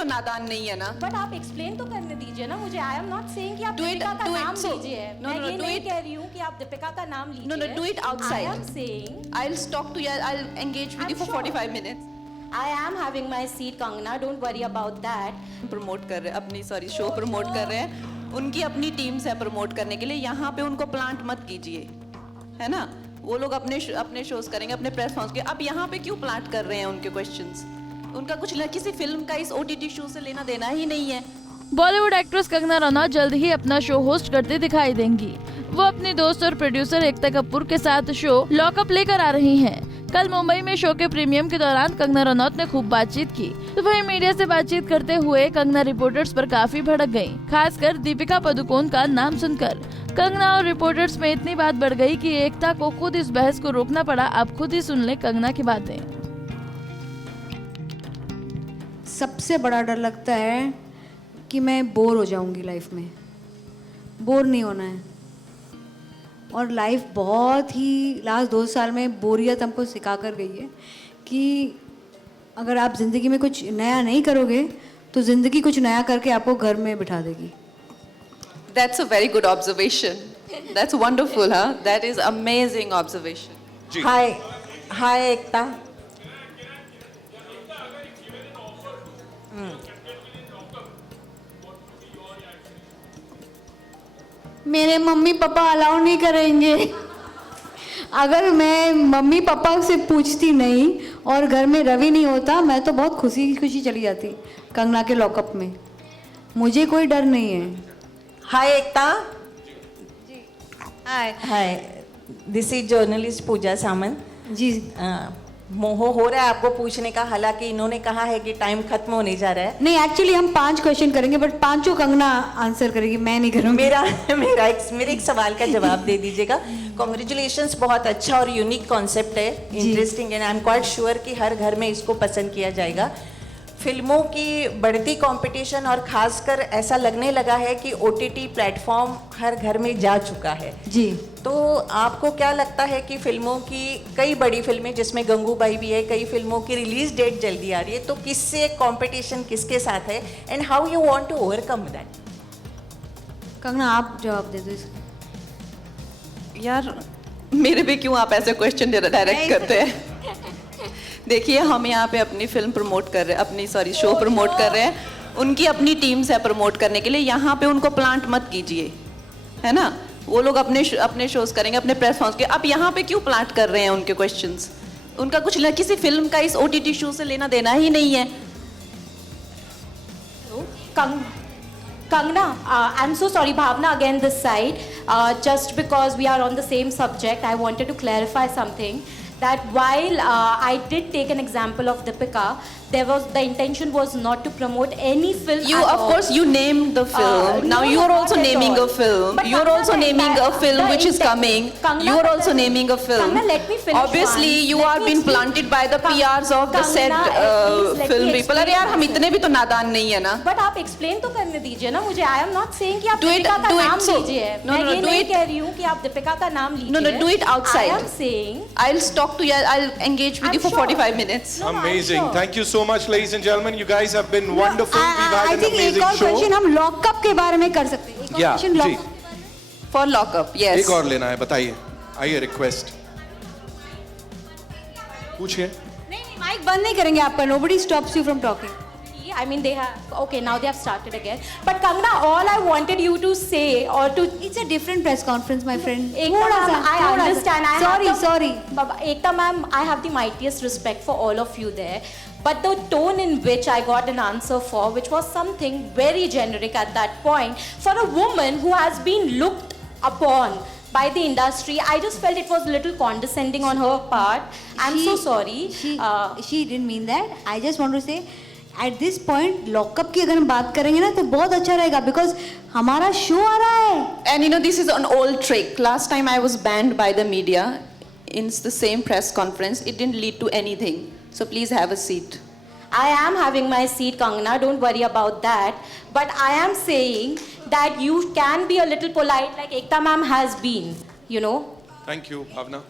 तो नादान नहीं है ना। बट आप एक्सप्लेन तो करने दीजिए ना मुझे। आई एम नॉट सेइंग कि आप Do it- दीपिका का do it नाम so- लीजिए। No, मैं no, ये do नहीं it- कह रही हूँ कि आप दीपिका का नाम लीजिए। No, no, do it outside. I am saying I'll talk to you. I'll engage with I'm you for sure. 45 minutes. I am having my seat, Kangana. Don't worry about that. Promote कर रहे हैं अपनी, sorry, show promote कर रहे हैं। उनकी अपनी teams है प्रमोट करने के लिए। यहाँ पे उनको प्लांट मत कीजिए, है ना। वो लोग अपने शोज करेंगे, अपने प्रेस कॉन्फ्रेंस के। अब यहाँ पे क्यों प्लांट कर रहे हैं उनके क्वेश्चंस? उनका कुछ किसी फिल्म का इस OTT शो से लेना देना ही नहीं है। बॉलीवुड एक्ट्रेस कंगना रनौत जल्द ही अपना शो होस्ट करते दिखाई देंगी। वो अपनी दोस्त और प्रोड्यूसर एकता कपूर के साथ शो लॉकअप लेकर आ रही हैं। कल मुंबई में शो के प्रीमियम के दौरान कंगना रनौत ने खूब बातचीत की, तो वहीं मीडिया से बातचीत करते हुए कंगना रिपोर्टर्स पर काफी भड़क गयी, खासकर दीपिका पादुकोण का नाम सुनकर। कंगना और रिपोर्टर्स में इतनी बात बढ़ गई कि एकता को खुद इस बहस को रोकना पड़ा। आप खुद ही सुन ले कंगना की बातें। सबसे बड़ा डर लगता है कि मैं बोर हो जाऊंगी लाइफ में। बोर नहीं होना है। और लाइफ बहुत ही लास्ट 2 साल में बोरियत हमको सिखा कर गई है कि अगर आप ज़िंदगी में कुछ नया नहीं करोगे तो ज़िंदगी कुछ नया करके आपको घर में बिठा देगी। That's a very good observation. That's wonderful, huh? That is amazing observation. हाय एकता। मेरे मम्मी पापा अलाउ नहीं करेंगे। अगर मैं मम्मी पापा से पूछती नहीं और घर में रवि नहीं होता, मैं तो बहुत खुशी खुशी चली जाती कंगना के लॉकअप में। मुझे कोई डर नहीं है। हाय एकता। हाय। हाय, दिस इज जर्नलिस्ट पूजा सामंत। जी। मोह हो रहा है आपको पूछने का, हालांकि इन्होंने कहा है कि टाइम खत्म होने जा रहा है। नहीं, एक्चुअली हम 5 क्वेश्चन करेंगे बट 5 कंगना आंसर करेगी, मैं नहीं करूँगी। मेरे एक सवाल का जवाब दे दीजिएगा। कॉन्ग्रेचुलेशंस, बहुत अच्छा और यूनिक कॉन्सेप्ट है, interesting, and I am quite sure कि हर घर में इसको पसंद किया जाएगा। फिल्मों की बढ़ती कंपटीशन और खासकर ऐसा लगने लगा है कि OTT प्लेटफॉर्म हर घर में जा चुका है जी। तो आपको क्या लगता है कि फिल्मों की कई बड़ी फिल्में जिसमें गंगूबाई भी है, कई फिल्मों की रिलीज डेट जल्दी आ रही है, तो किससे कंपटीशन किसके साथ है and how you want to overcome that? Kangana आप जवाब दे दो इसका। यार, मेरे पे क्यों आप ऐसे क्वेश्चन डायरेक्ट करते हैं? देखिए, हम यहाँ पे अपनी फिल्म प्रमोट कर रहे हैं, अपनी शो प्रमोट कर रहे हैं। उनकी अपनी टीम्स है प्रमोट करने के लिए। यहाँ पे उनको प्लांट मत कीजिए, है ना। वो लोग अपने शोज करेंगे, अपने प्रेस कॉन्फ्रेंस के। अब यहाँ पे क्यों प्लांट कर रहे हैं उनके क्वेश्चंस? उनका कुछ किसी फिल्म का इस OTT शो से लेना देना ही नहीं है। Kangna, I'm so sorry, Bhavna again this side. Just because we are on the same subject, I wanted to clarify something. That while I did take an example of Deepika, the intention was not to promote any film. Of course, you named the film. Now no, you're not also at naming all. a film. But You're Kangna, also naming a film which is coming. Kangna, You're but also naming a film. Kangna, let me finish. Obviously, once. you Let are me being explain. planted by the PRs of the Kangna, said please let film me people. अरे यार, हम explain इतने भी तो नादान नहीं है ना। बट आप एक्सप्लेन तो करने दीजिए ना मुझे। आई एम नॉट सेइंग कि आप Do it- दीपिका का do it नाम so- लीजिए। No, मैं no, ये do नहीं it- कह रही हूँ कि आप दीपिका का नाम लीजिए। No, no, do it outside. I am saying I'll talk to you. I'll engage with I'm you for sure. 45 minutes. No, I'm Amazing. sure. Thank you so much, ladies and gentlemen. You guys have been wonderful. We've had I an think एक amazing और show. Question हम lockup के बारे में कर सकते हैं। एक और Yeah, क्वेश्चन जी। लॉकअप। For lockup, yes. एक और लेना है, बताइए। आइए, रिक्वेस्ट पूछिए। नहीं, माइक बंद नहीं करेंगे आपका। Nobody stops you from talking. I mean, they have. Okay, now they have started again. But Kangna, all I wanted you to say or to. It's a different press conference my friend. Ekta ma'am, I understand. Sorry. Ekta ma'am, I have the mightiest respect for all of you there. But the tone in which I got an answer for, which was something very generic at that point, for a woman who has been looked upon by the industry, I just felt it was a little condescending on her part. I'm so sorry. She didn't mean that. I just want to say at this point lockup की अगर हम बात करेंगे ना तो बहुत अच्छा रहेगा बिकॉज हमारा शो आ रहा है। And you know, this is an old trick. Last time I was banned by the media in the same press conference. It didn't lead to anything. So please have a seat. I am having my seat, Kangana. Don't worry about that. But I am saying that you can be a little polite, like Ekta ma'am has been. You know. Thank you, Bhavna.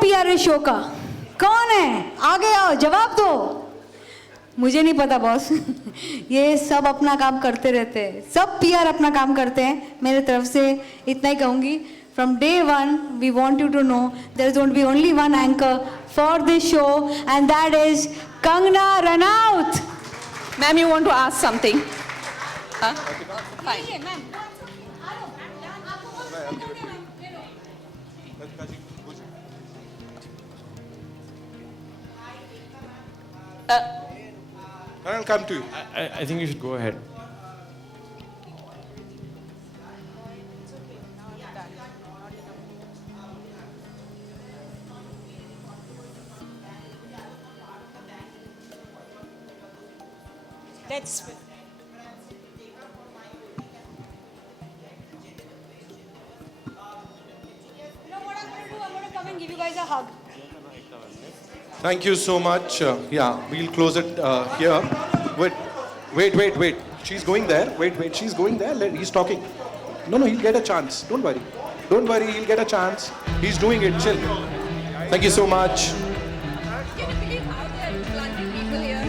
PR इस show का? कौन है? आगे आओ, जवाब दो। मुझे नहीं पता बॉस। ये सब अपना काम करते रहते हैं, सब पीआर अपना काम करते हैं। मेरे तरफ से इतना ही कहूँगी, from day one we want you to know there is going to be only one anchor for this show and that is Kangana Ranaut. Ma'am, you want to ask something? Huh? Fine. I'll come to you. I think you should go ahead. Let's. You know what I'm going to do? I'm going to come and give you guys a hug. Thank you so much. Yeah, we'll close it here. Wait. She's going there. Wait. She's going there. He's talking. No, he'll get a chance. Don't worry. He'll get a chance. He's doing it. Chill. Thank you so much. Can you believe how they're planting people here?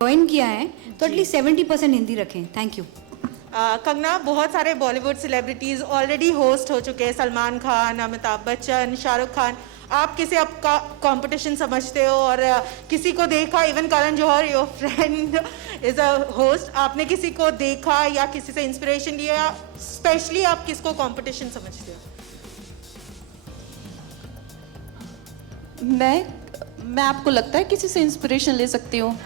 Join किया है तो at least 70% Hindi रखें। Thank you. Kangana, बहुत सारे Bollywood celebrities already host हो चुके हैं, सलमान खान, अमिताभ बच्चन, शाहरुख खान। आप किसे आपका कंपटीशन समझते हो? और किसी को देखा, even Karan Johar, your friend is a host, आपने किसी को देखा या किसी से इंस्पिरेशन लिया? स्पेशली आप किसको कंपटीशन समझते हो? मैं आपको लगता है किसी से इंस्पिरेशन ले सकती हूँ?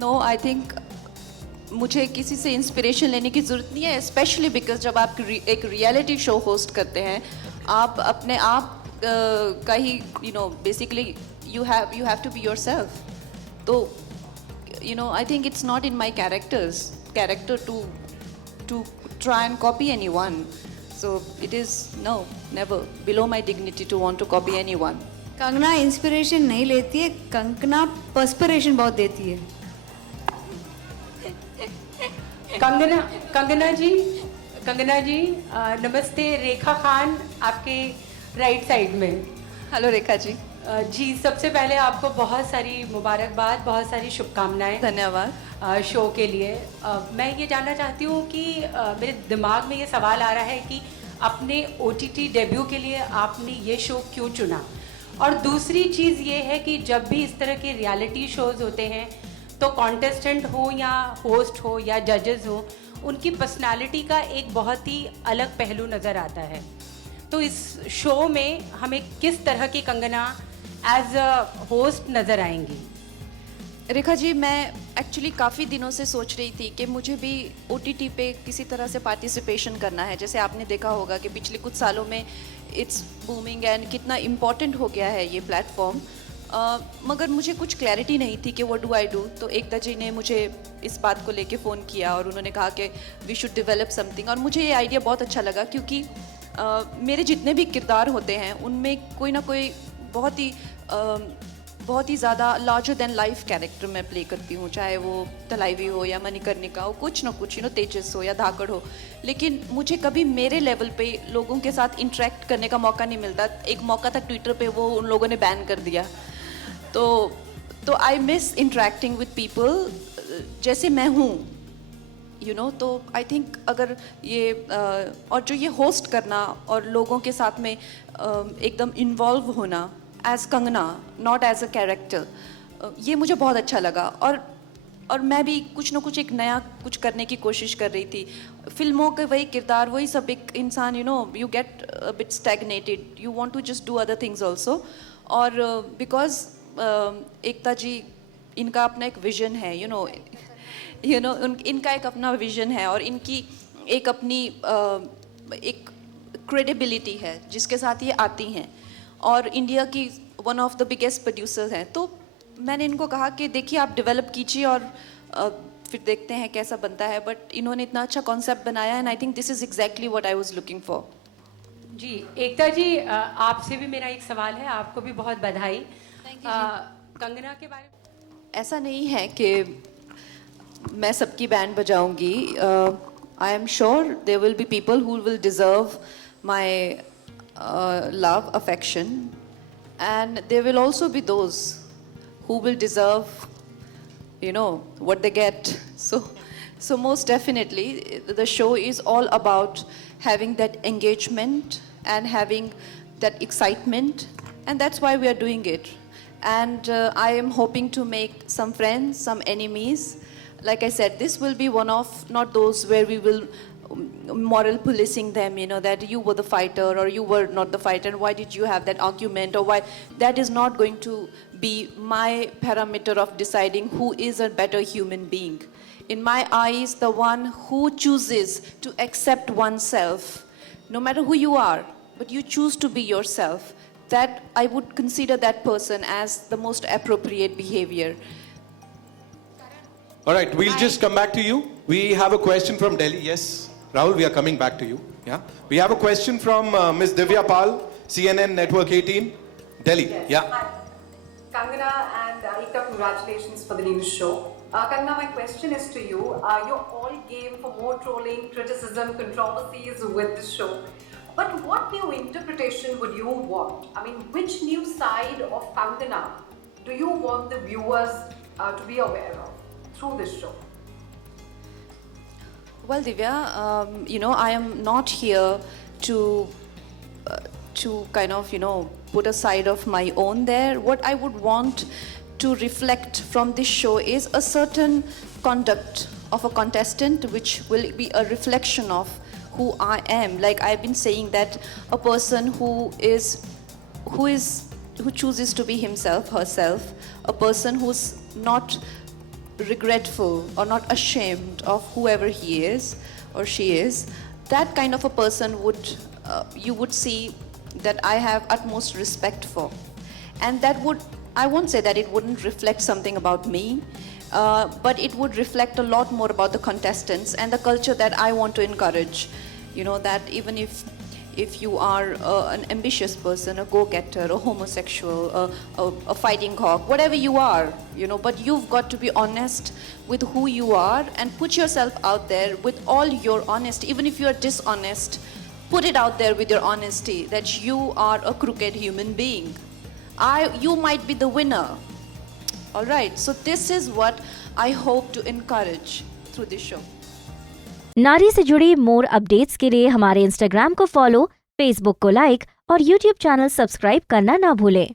नो, आई थिंक मुझे किसी से इंस्पिरेशन लेने की ज़रूरत नहीं है, स्पेशली बिकॉज जब आप एक रियलिटी शो होस्ट करते हैं, आप अपने आप का ही basically you have to be yourself. तो I think it's not in my character to try and copy anyone, so it is never below my dignity to want to copy anyone. Kangana inspiration नहीं लेती है, Kangana perspiration बहुत देती है। कंगना जी नमस्ते। रेखा खान आपके right side में। हेलो रेखा जी। जी, सबसे पहले आपको बहुत सारी मुबारकबाद, बहुत सारी शुभकामनाएं धन्यवाद शो के लिए। मैं ये जानना चाहती हूँ कि मेरे दिमाग में ये सवाल आ रहा है कि अपने OTT डेब्यू के लिए आपने ये शो क्यों चुना? और दूसरी चीज़ ये है कि जब भी इस तरह के रियलिटी शोज़ होते हैं तो कॉन्टेस्टेंट हो या होस्ट हो या जजेस हो, उनकी पर्सनालिटी का एक बहुत ही अलग पहलू नज़र आता है। तो इस शो में हमें किस तरह की कंगना एज अ होस्ट नज़र आएंगी? रेखा जी, मैं एक्चुअली काफ़ी दिनों से सोच रही थी कि मुझे भी OTT पे किसी तरह से पार्टिसिपेशन करना है। जैसे आपने देखा होगा कि पिछले कुछ सालों में इट्स बूमिंग एंड कितना इम्पॉर्टेंट हो गया है ये प्लेटफॉर्म। मगर मुझे कुछ क्लैरिटी नहीं थी कि व्हाट डू आई डू। तो एकता जी ने मुझे इस बात को लेके फ़ोन किया और उन्होंने कहा कि वी शुड डेवलप समथिंग, और मुझे ये आइडिया बहुत अच्छा लगा क्योंकि मेरे जितने भी किरदार होते हैं उनमें कोई ना कोई बहुत ही ज़्यादा लार्जर देन लाइफ कैरेक्टर मैं प्ले करती हूँ, चाहे वो तलाइवी हो या मणिकर्णिका हो, कुछ ना कुछ तेजस हो या धाकड़ हो। लेकिन मुझे कभी मेरे लेवल पे लोगों के साथ इंटरेक्ट करने का मौका नहीं मिलता। एक मौका था ट्विटर पे, वो उन लोगों ने बैन कर दिया। तो I miss interacting with people जैसे मैं हूँ, तो आई थिंक अगर ये और जो ये होस्ट करना और लोगों के साथ में एकदम इन्वॉल्व होना as Kangana, not as a character, ये मुझे बहुत अच्छा लगा। और मैं भी कुछ ना कुछ एक नया कुछ करने की कोशिश कर रही थी। फिल्मों के वही किरदार, वही सब, एक इंसान you get a bit stagnated, you want to just do other things also. और बिकॉज एकता जी, इनका अपना एक विजन है, इनका एक अपना विजन है और इनकी एक अपनी एक क्रेडिबिलिटी है जिसके साथ ये आती हैं, और इंडिया की one of the biggest producers हैं। तो मैंने इनको कहा कि देखिए आप डेवलप कीजिए और फिर देखते हैं कैसा बनता है। बट इन्होंने इतना अच्छा कॉन्सेप्ट बनाया and I think this is exactly what I was looking for. जी, एकता जी, आपसे भी मेरा एक सवाल है। आपको भी बहुत बधाई। कंगना के बारे में ऐसा नहीं है कि मैं सबकी बैंड बजाऊंगी. I am sure there will be people who will deserve my love, affection, and there will also be those who will deserve, you know, what they get. So most definitely the show is all about having that engagement and having that excitement, and that's why we are doing it. And I am hoping to make some friends, some enemies. Like I said, this will be one of not those where we will moral policing them, you know, that you were the fighter or you were not the fighter, and why did you have that argument, or why. That is not going to be my parameter of deciding who is a better human being. In my eyes, the one who chooses to accept oneself, no matter who you are, but you choose to be yourself, that I would consider that person as the most appropriate behavior. All right, we'll just come back to you. We have a question from Delhi. Yes, Rahul, we are coming back to you. Yeah, we have a question from Ms. Divya Pal, CNN Network 18, Delhi. Yeah. Hi. Kangana and Ekta, congratulations for the new show. Kangana, my question is to you. You're all game for more trolling, criticism, controversies with the show. But what new interpretation would you want? I mean, which new side of Kangana do you want the viewers to be aware of through this show? Well, Divya, you know, I am not here to kind of, you know, put a side of my own there. What I would want to reflect from this show is a certain conduct of a contestant, which will be a reflection of who I am. Like I've been saying, that a person who chooses to be himself, herself, a person who's not regretful or not ashamed of whoever he is or she is, that kind of a person would you would see that I have utmost respect for. And that would, I won't say that it wouldn't reflect something about me, but it would reflect a lot more about the contestants and the culture that I want to encourage. You know, that even if you are an ambitious person, a go-getter, a homosexual, a fighting cock, whatever you are, you know, but you've got to be honest with who you are and put yourself out there with all your honesty. Even if you are dishonest, put it out there with your honesty that you are a crooked human being. You might be the winner. All right, so this is what I hope to encourage through this show. नारी से जुड़ी more updates के लिए हमारे Instagram को follow, Facebook को like और YouTube channel subscribe करना ना भूलें।